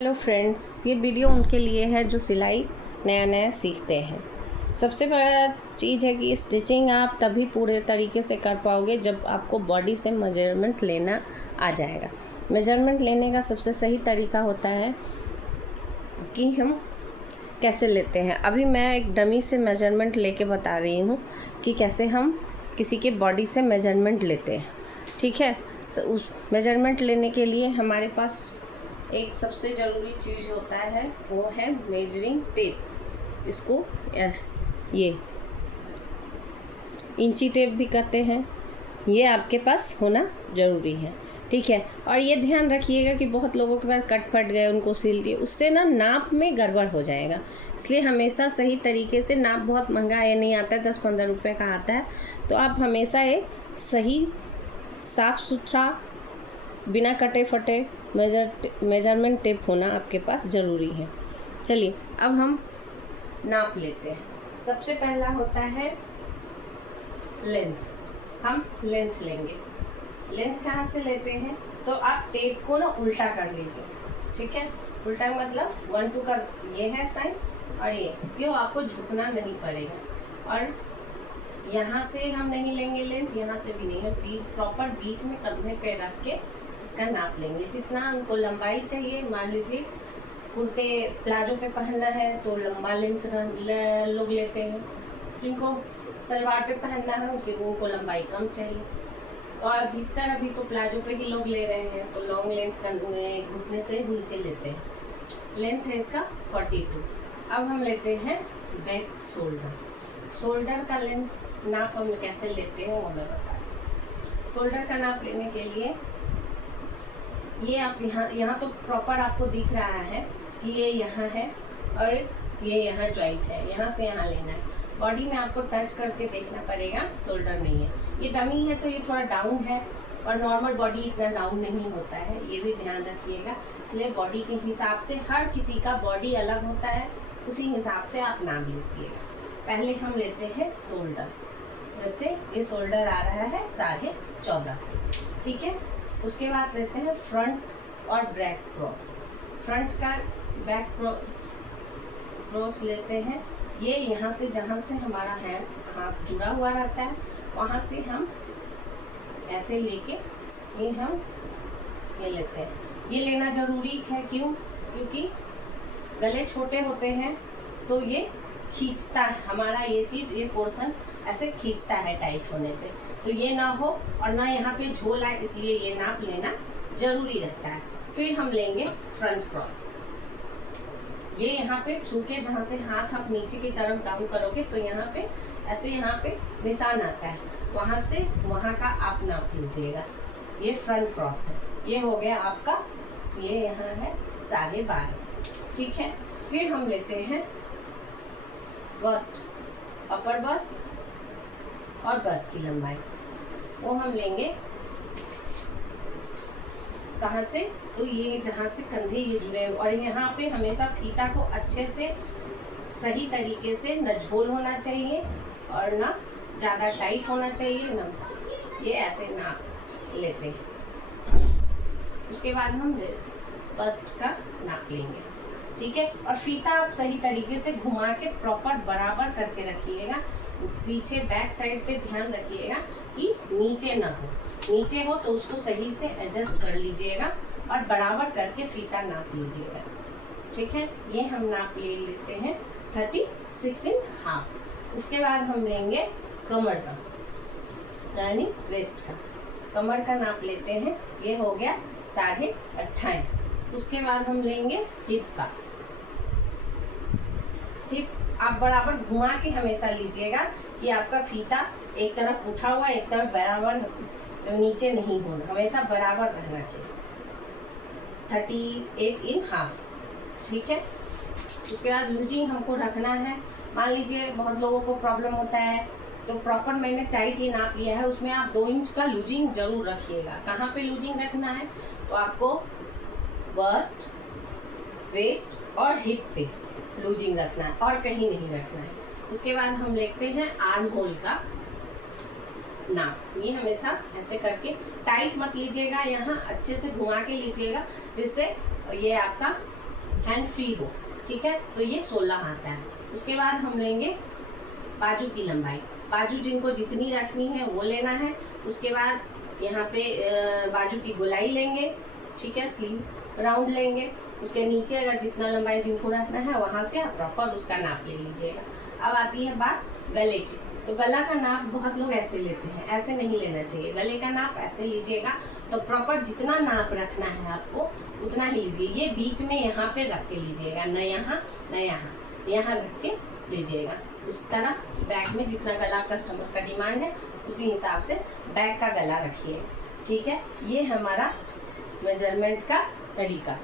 Hello friends, ये video उनके लिए है जो सिलाई नया नया सीखते हैं। सबसे बड़ा चीज़ है कि स्टिचिंग आप तभी पूरे तरीके से कर पाओगे जब आपको बॉडी से मेजरमेंट लेना आ जाएगा। मेजरमेंट लेने का सबसे सही तरीका होता है कि हम कैसे लेते हैं। अभी मैं एक डमी से मेजरमेंट लेके बता रही हूँ कि कैसे हम किसी के बॉडी से मेजरमेंट लेते हैं। ठीक है, तो उस मेजरमेंट लेने के लिए हमारे पास एक सबसे ज़रूरी चीज़ होता है, वो है मेजरिंग टेप। इसको ये इंची टेप भी कहते हैं, ये आपके पास होना ज़रूरी है। ठीक है, और ये ध्यान रखिएगा कि बहुत लोगों के पास कट फट गए, उनको सिल दिए, उससे ना नाप में गड़बड़ हो जाएगा। इसलिए हमेशा सही तरीके से, नाप बहुत महंगा ये नहीं आता है, 10-15 रुपये का आता है, तो आप हमेशा एक सही साफ़ सुथरा बिना कटे फटे मेजरमेंट टेप होना आपके पास ज़रूरी है। चलिए अब हम नाप लेते हैं। सबसे पहला होता है लेंथ। हम लेंथ लेंगे। लेंथ कहाँ से लेते हैं, तो आप टेप को ना उल्टा कर लीजिए। ठीक है, उल्टा मतलब 1-2 का ये है साइन, और ये क्यों आपको झुकना नहीं पड़ेगा। और यहाँ से हम नहीं लेंगे लेंथ, यहाँ से भी नहीं है, प्रॉपर बीच में कंधे पे रख के इसका नाप लेंगे। जितना उनको लंबाई चाहिए, मान लीजिए कुर्ते प्लाजो पे पहनना है तो लंबा लेंथ लोग लेते हैं, जिनको सलवार पे पहनना है उनको लंबाई कम चाहिए, और अधिकतर अभी तो प्लाजो पे ही लोग ले रहे हैं, तो लॉन्ग लेंथ घुटने से नीचे लेते हैं। लेंथ है इसका 42। अब हम लेते हैं बैक शोल्डर। शोल्डर का लेंथ नाप हम कैसे लेते हैं वो मैं बता रही हूँ। शोल्डर का नाप लेने के लिए ये आप यहाँ तो प्रॉपर आपको दिख रहा है कि ये यहाँ है और ये यहाँ जॉइंट है, यहाँ से यहाँ लेना है। बॉडी में आपको टच करके देखना पड़ेगा, शोल्डर नहीं है। ये डमी है तो ये थोड़ा डाउन है, और नॉर्मल बॉडी इतना डाउन नहीं होता है, ये भी ध्यान रखिएगा। इसलिए बॉडी के हिसाब से, हर किसी का बॉडी अलग होता है, उसी हिसाब से आप नाप लीजिएगा। पहले हम लेते हैं शोल्डर। जैसे ये शोल्डर आ रहा है 14.5। ठीक है, उसके बाद लेते हैं फ्रंट और बैक क्रॉस। फ्रंट का बैक क्रॉस लेते हैं। ये यहाँ से, जहाँ से हमारा हाथ जुड़ा हुआ रहता है, वहाँ से हम ऐसे लेके ये हम ये लेते हैं। ये लेना ज़रूरी है, क्योंकि गले छोटे होते हैं तो ये खींचता है हमारा, ये चीज़, ये पोर्शन ऐसे खींचता है टाइट होने पे, तो ये ना हो और ना यहाँ पे झोल आए, इसलिए ये नाप लेना ज़रूरी रहता है। फिर हम लेंगे फ्रंट क्रॉस। ये यहाँ पे छू के, जहाँ से हाथ आप नीचे की तरफ डाउन करोगे तो यहाँ पे ऐसे यहाँ पे निशान आता है, वहाँ से वहाँ का आप नाप लीजिएगा। ये फ्रंट क्रॉस है, ये हो गया आपका, ये यहाँ है 12.5। ठीक है, फिर हम लेते हैं बस्ट, अपर बस्ट और बस्ट की लंबाई, वो हम लेंगे कहाँ से, तो ये जहाँ से कंधे ये जुड़े, और यहाँ पे हमेशा फीता को अच्छे से सही तरीके से, न झोल होना चाहिए और ना ज़्यादा टाइट होना चाहिए, ना ये ऐसे नाप लेते हैं। उसके बाद हम बस्ट का नाप लेंगे। ठीक है, और फीता आप सही तरीके से घुमा के प्रॉपर बराबर करके रखिएगा। पीछे बैक साइड पे ध्यान रखिएगा कि नीचे ना हो, नीचे हो तो उसको सही से एडजस्ट कर लीजिएगा और बराबर करके फीता नाप लीजिएगा। ठीक है, ये हम नाप ले लेते हैं 36.5। उसके बाद हम लेंगे कमर का, यानी वेस्ट का। कमर का नाप लेते हैं, ये हो गया 28.5। उसके बाद हम लेंगे हिप का। हिप आप बराबर घुमा के हमेशा लीजिएगा कि आपका फीता एक तरफ उठा हुआ, एक तरफ बराबर नीचे नहीं होना, हमेशा बराबर रहना चाहिए। 38.5। ठीक है, उसके बाद लूजिंग हमको रखना है। मान लीजिए बहुत लोगों को प्रॉब्लम होता है, तो प्रॉपर मैंने टाइट ये नाप लिया है, उसमें आप 2 इंच का लूजिंग जरूर रखिएगा। कहाँ पे लूजिंग रखना है, तो आपको बस्ट, वेस्ट और हिप पे लूजिंग रखना है, और कहीं नहीं रखना है। उसके बाद हम लेते हैं आर्म होल का नाप। ये हमेशा ऐसे करके टाइट मत लीजिएगा, यहाँ अच्छे से घुमा के लीजिएगा, जिससे ये आपका हैंड फ्री हो, ठीक है। तो ये 16 आता है। उसके बाद हम लेंगे बाजू की लंबाई। बाजू जिनको जितनी रखनी है वो लेना है। उसके बाद यहाँ पे बाजू की गोलाई लेंगे, ठीक है, स्लीव राउंड लेंगे। उसके नीचे अगर जितना लंबाई जिनको रखना है वहाँ से आप प्रॉपर उसका नाप ले लीजिएगा। अब आती है बात गले की। तो गला का नाप बहुत लोग ऐसे लेते हैं, ऐसे नहीं लेना चाहिए। गले का नाप ऐसे लीजिएगा। तो प्रॉपर जितना नाप रखना है आपको उतना ही लीजिए। ये बीच में यहाँ पे रख के लीजिएगा, न यहाँ न यहाँ, यहाँ रख के लीजिएगा। उस तरह बैक में जितना गला कस्टमर का डिमांड है उसी हिसाब से बैक का गला रखिए, ठीक है। ये हमारा मेजरमेंट का तरीका।